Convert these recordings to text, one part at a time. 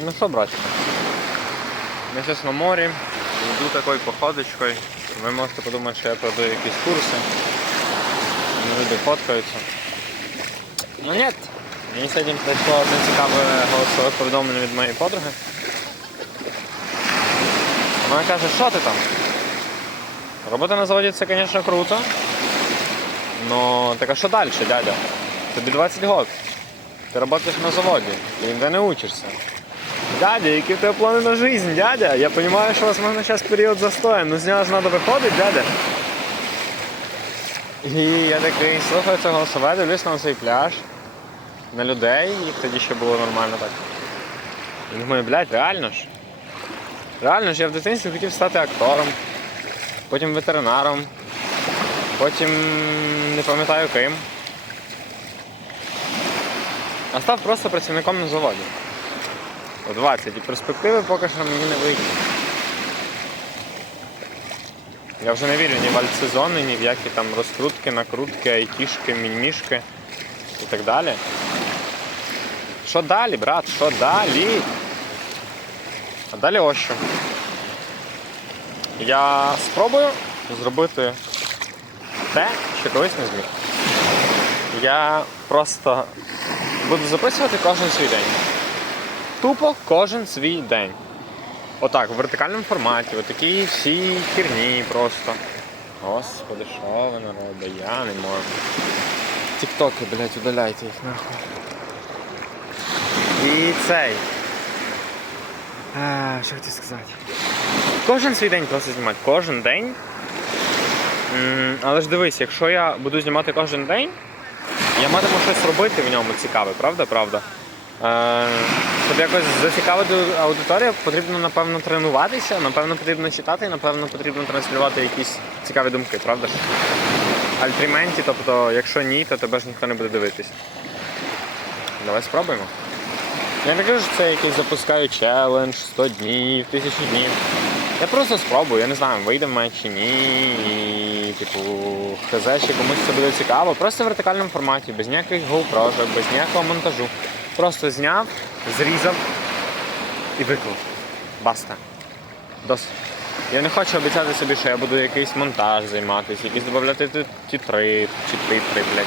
Ну що, братчик? Я зараз на морі, йду такою походочкою. Ви можете подумати, що я продаю якісь курси. Ну, Люди фоткаються. Ну ні. Мені сьогодні прийшло одне цікаве голосове повідомлення від моєї подруги. Вона каже, що ти там? Робота на заводі це, звісно, круто. Но так а що далі, дядя? Тобі 20 років. Ти працюєш на заводі ніде не учишся. Дядя, які в тебе плани на жизнь, дядя? Я розумію, що у вас можна зараз період застоя, ну з нього ж треба виходити, дядя. І я такий слухаю це голосове, дивлюсь на цей пляж, на людей, їх тоді ще було нормально так. І думаю, блядь, реально ж. Реально ж я в дитинстві хотів стати актором, потім ветеринаром, потім не пам'ятаю ким. А став просто працівником на заводі. У 20. І перспективи поки що мені не вийдуть. Я вже не вірю ні в альтсезони, ні в які там розкрутки, накрутки, айтішки, мінімішки і так далі. Що далі, брат? Що далі? А далі ось що. Я спробую зробити те, що колись не зміг. Я просто буду записувати кожен свій день. Тупо кожен свій день. Отак, в вертикальному форматі, отакі всі херні просто. Господи, що ви народи, я не можу. Тіктоки, блядь, удаляйте їх нахуй. І цей. А, що хотів сказати? Кожен свій день просто знімати. Кожен день. Але ж дивись, якщо я буду знімати кожен день, я матиму щось робити в ньому цікаве, правда? Правда? Е, щоб якось зацікавити аудиторію, потрібно, напевно, тренуватися, напевно, потрібно читати і, напевно, потрібно транслювати якісь цікаві думки, правда ж? Альтріменті, тобто, якщо ні, то тебе ж ніхто не буде дивитися. Давай спробуємо. Я не кажу, що це якийсь запускаю челендж, 100 днів, 1000 днів. Я просто спробую, я не знаю, вийде в мене чи ні. І, типу, хз, чи комусь це буде цікаво. Просто в вертикальному форматі, без ніяких GoPro, без ніякого монтажу. Просто зняв, зрізав і виклав. Баста. Досить. Я не хочу обіцяти собі, що я буду якийсь монтаж займатися, якісь додати тітри чи титри, блядь.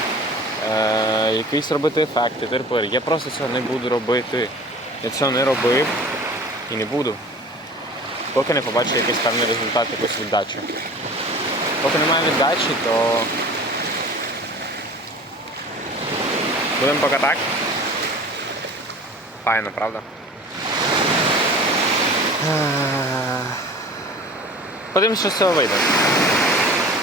Е, якісь робити ефекти, терпери. Я просто цього не буду робити. Я цього не робив і не буду. Поки не побачу якийсь певний результат, якусь віддачу. Поки немає віддачі, то будемо поки так. Файно, правда? Подивимось, що з цього вийде.